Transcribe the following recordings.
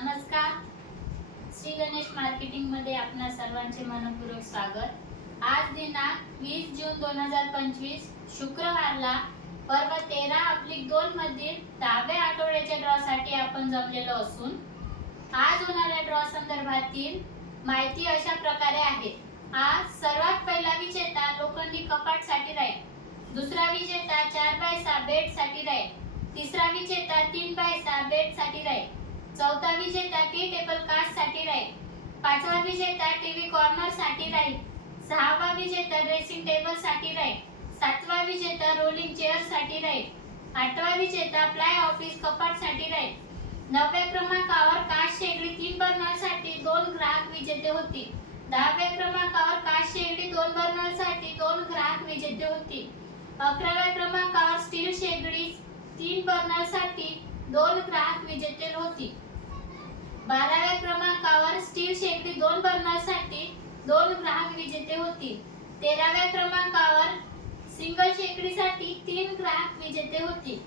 नमस्कार. श्री गणेश मार्केटिंगमध्ये आपणा सर्वांचे मनपूर्वक स्वागत. आज दिनांक वीस जून दोन हजार पंचवीस शुक्रवारला पर्व तेरा आपली दोन मधील दहाव्या आठवड्याच्या ड्रॉ साठी आपण जमलेलो असून आज होणाऱ्या ड्रॉ संदर्भातील माहिती अशा प्रकारे आहे. आज सर्वात पहिला विजेता लोखंडी कपाटसाठी राहील. दुसरा विजेता चार बाय सहा बेडसाठी राहील. तिसरा विजेता तीन बाय सहा बेडसाठी राहील. चौथा विजेता टी टेबल कार्डसाठी राहील. पाचवा विजेता टीव्ही कॉर्नरसाठी राहील. सहावा विजेता ड्रेसिंग टेबलसाठी राहील. सातवा विजेता रोलिंग चेअरसाठी राहील. आठवा विजेता प्लाय ऑफिस कपाटसाठी राहील. नवव्या क्रमांकावर काच शेगडी तीन बर्नरसाठी दोन ग्राहक विजेते होतील. दहाव्या क्रमांकावर काच शेगडी दोन बर्नरसाठी दोन ग्राहक विजेते होतील. अकराव्या क्रमांकावर स्टील शेगडी तीन बर्नरसाठी दोन ग्राहक विजेते होतील. बाराव्या क्रमांकावर स्टील शेगडी दोन बर्नरसाठी दोन ग्राहक विजेते होतील तेराव्या क्रमांकावर सिंगल शेकडीसाठी तीन ग्राहक विजेते होतील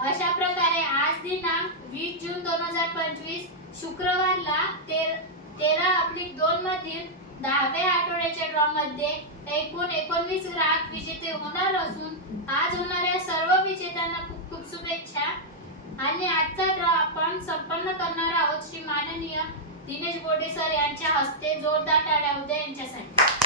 अशा प्रकारे आज दिनांक वीस जून दोन हजार पंचवीस शुक्रवारला तेर तेरा अब्लिक दोन मधील दहाव्या आठवड्याच्या ड्रॉ मध्ये एकूण एकोणवीस ग्राहक विजेते होणार असून आज होणाऱ्या सर्व विजेत्यांना खूप खूप शुभेच्छा. आणि आजचा ड्रॉ आपण संपन्न करणार आहोत श्री माननीय दिनेश गोडे सर यांच्या हस्ते जोरदार टाळ्या उद्या यांच्यासाठी.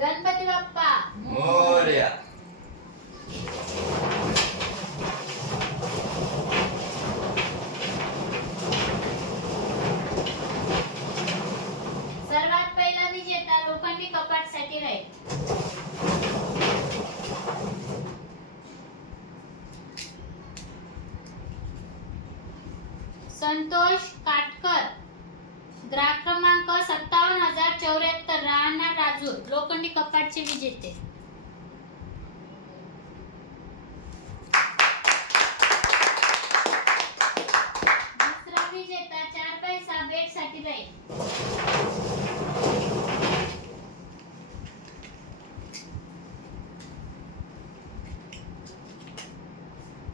गणपती बाप्पा मोरया लोखंडी कपाटचे विजेते. दुसरा विजेता चार बाय सहा बेडसाठी राहील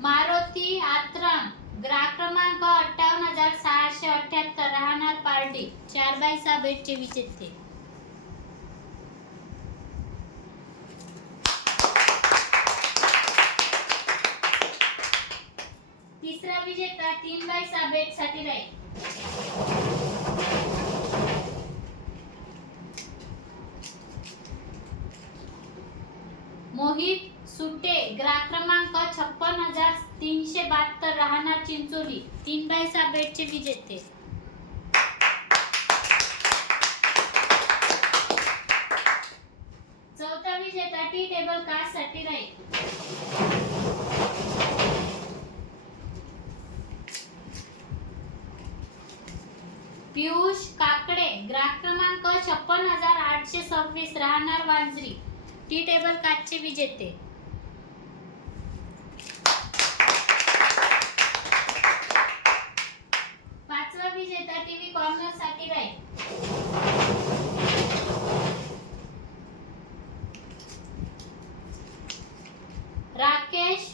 मारुती आत्राम ग्राहक क्रमांक अठ्ठावन्न हजार सहाशे अठ्याहत्तर राहणार पार्टी. चार बाय सहा बेडचे विजेते तिसरा विजेता तीन बाय सहा बेडसाठी राहील मोहित सुटे ग्राहक क्रमांक छप्पन हजार तीनशे बहात्तर राहणार चिंचोली. तीन बाय सहा बेडचे विजेते. चौथा विजेता टी टेबल कास्टसाठी राहील पियुष काकडे ग्राहक क्रमांक छप्पन हजार आठशे सव्वीस राहणार वांजरी. टी टेबल काचचे विजेते. पाचवा विजेता टीव्ही कॉर्नरसाठी राहील. राकेश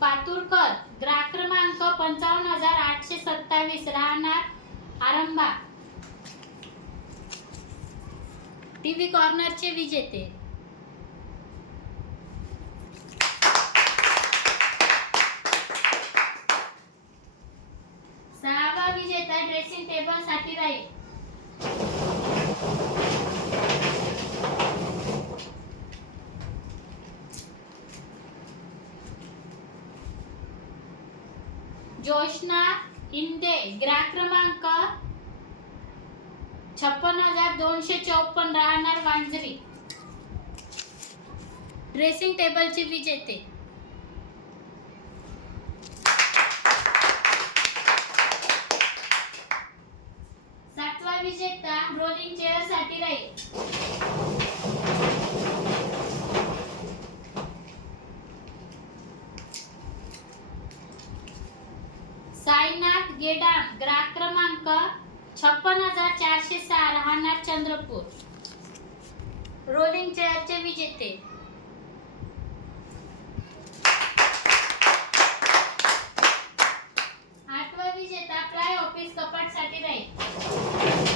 पातुरकर ग्राहक क्रमांक पंचावन्न हजार आठशे सत्तावीस राहणार आरंभा. टीव्ही कॉर्नरचे विजेते. सहावा विजेता ड्रेसिंग टेबलसाठी राहील जोशना इंदे ग्राहक क्रमांक छप्पन हजार दोनशे चौपन्न राहणार वांजरी. ड्रेसिंग टेबलचे विजेते. सातवा विजेता रोलिंग चेअरसाठी राहील साईनाथ गेडाम ग्राहक क्रमांक छप्पन हजार चारशे सहा राहणार चंद्रपूर. रोलिंग चेअरचे विजेते आठवा विजेता प्राय ऑफिस कपाटसाठी राहील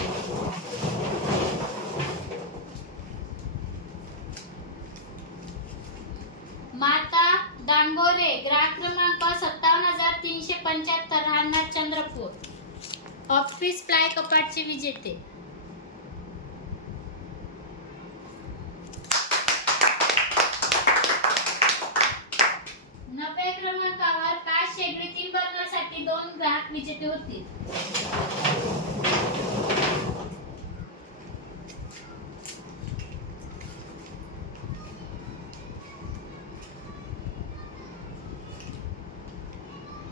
माता डांगोरे ग्राहक क्रमांक सत्तावन्न हजार तीनशे पंच्याहत्तर राहणार चंद्रपूर ऑफिस प्लाय विजेते. नव्या क्रमांकावर पाच शेगडी तीन बर्नरसाठी दोन ग्राहक विजेते होतील.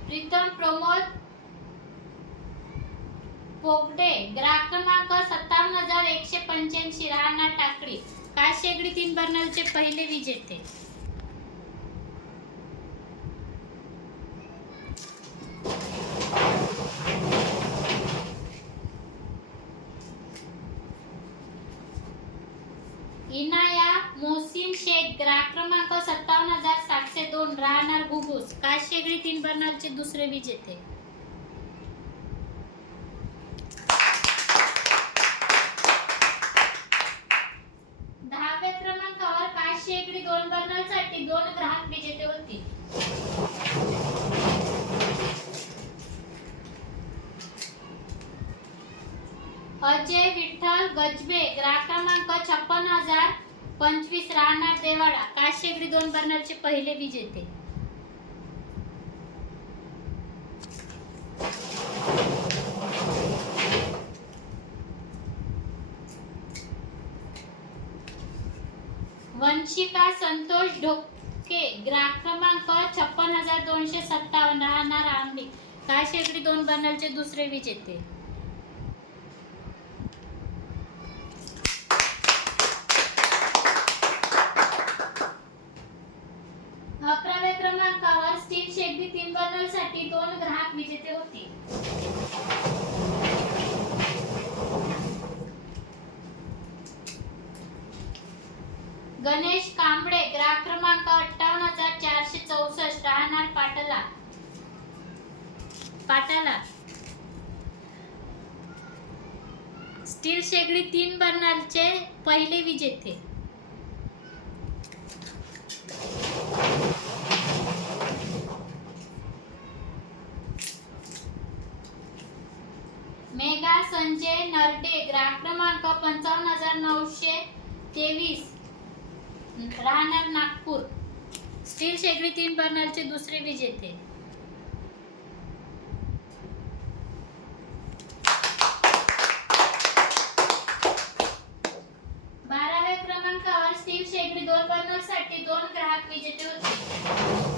प्रीतम प्रमोद पोगडे ग्राहक क्रमांक सत्तावन्न हजार एकशे पंच्याऐंशी राहणार टाकळी. काय शेगडी तीन बर्नलचे पहिले विजेते? इनाया मोहसिन शेख ग्राहक क्रमांक सत्तावन्न हजार सातशे दोन राहणार घुगुस काय शेगडी तीन बर्नलचे दुसरे विजेते दहाव्या क्रमांकावर काच शेगडी दोन बर्नरसाठी दोन ग्राहक विजेते होतील अजय गजबे ग्राहक क्रमांक छप्पन हजार पंचवीस राहणार देवाडा. काच शेगडी दोन बर्नरचे पहिले विजेते. वंशिका संतोष ढोके ग्राहक क्रमांक छप्पन हजार दोनशे सत्तावन्न राहणार आंबी. काच शेगडी दोन बर्नरचे दुसरे विजेते अकराव्या क्रमांकावर स्टील शेगडी दोन ग्राहक विजेते होते. गणेश कांबळे ग्राहक क्रमांक अठ्ठावन्न हजार चारशे चौसष्ट राहणार पाटला. पाटाला. स्टील शेगडी तीन बर्नरचे पहिले विजेते मेघा संजय नरडे ग्राहक क्रमांक पंचावन्न हजार नऊशे तेवीस राहणार नागपूर. स्टील शेगडी तीन बर्नरचे दुसरे विजेते बाराव्या क्रमांकावर स्टील शेगडी दोन बर्नरसाठी दोन ग्राहक विजेते होते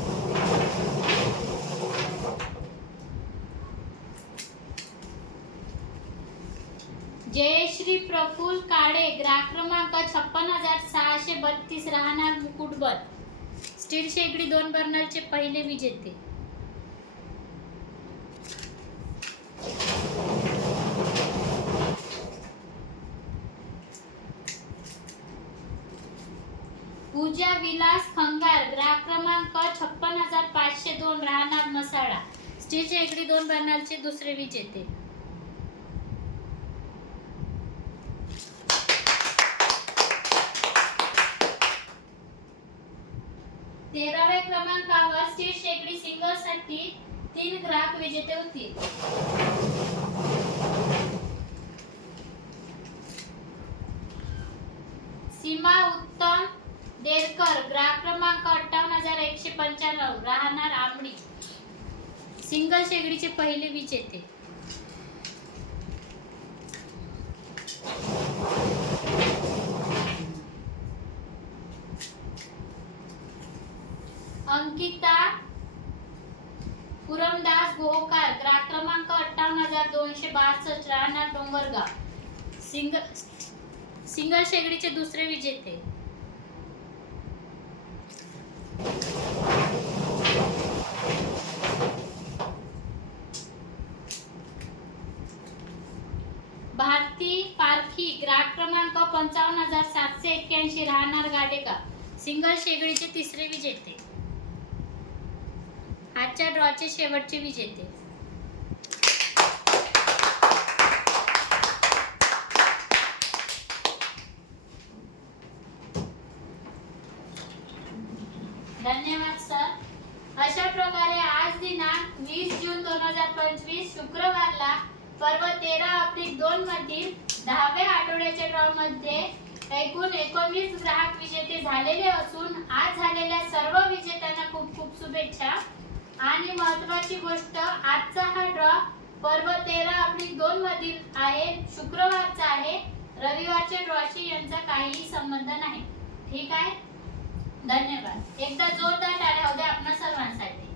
जयश्री प्रफुल काळे ग्राहक क्रमांक छप्पन हजार सहाशे बत्तीस राहणार मुकुटबल स्टील शेगडी दोन बर्नरचे पहिले विजेते. पूजा विलास खंगार ग्राहक क्रमांक छप्पन हजार पाचशे दोन राहणार मसाळा. स्टील शेगडी दोन बर्नरचे दुसरे विजेते तेराव्या क्रमांकावर स्टील शेगडी सिंगल तीन ग्राहक विजेते होतील सीमा उत्तम देरकर ग्राहक क्रमांक अठ्ठावन्न हजार एकशे पंच्याण्णव राहणार आमणी सिंगल शेगडीचे पहिले विजेते. ओंकार ग्राहक क्रमांक अठ्ठावन्न हजार दोनशे बासष्ट राहणार डोंगरगाव. सिंगल सिंगल शेगडीचे दुसरे विजेते. भारती पारखी ग्राहक क्रमांक पंचावन्न हजार सातशे एक्क्याऐंशी राहणार गाडेगा सिंगल शेगडीचे तिसरे विजेते. आजच्या ड्रॉचे शेवटचे विजेते. धन्यवाद सर. अशा प्रकारे आज दिनांक वीस जून दोन हजार पंचवीस शुक्रवारला पर्व तेरा अब्लिक दोन मधील दहाव्या आठवड्याच्या ड्रॉमध्ये एकूण एकोणवीस ग्राहक विजेते झालेले असून आज झालेल्या सर्व विजेत्यांना खूप खूप शुभेच्छा. आणि महत्वाची गोष्ट आजचा हा ड्रॉ पर्व तेरा अब्लिक दोन मधील आहे शुक्रवारचा आहे. रविवारच्या ड्रॉशी यांचा काहीही संबंध नाही. ठीक आहे? धन्यवाद. एकदा जोरदार टाळ्या होऊ द्या आपणा सर्वांसाठी.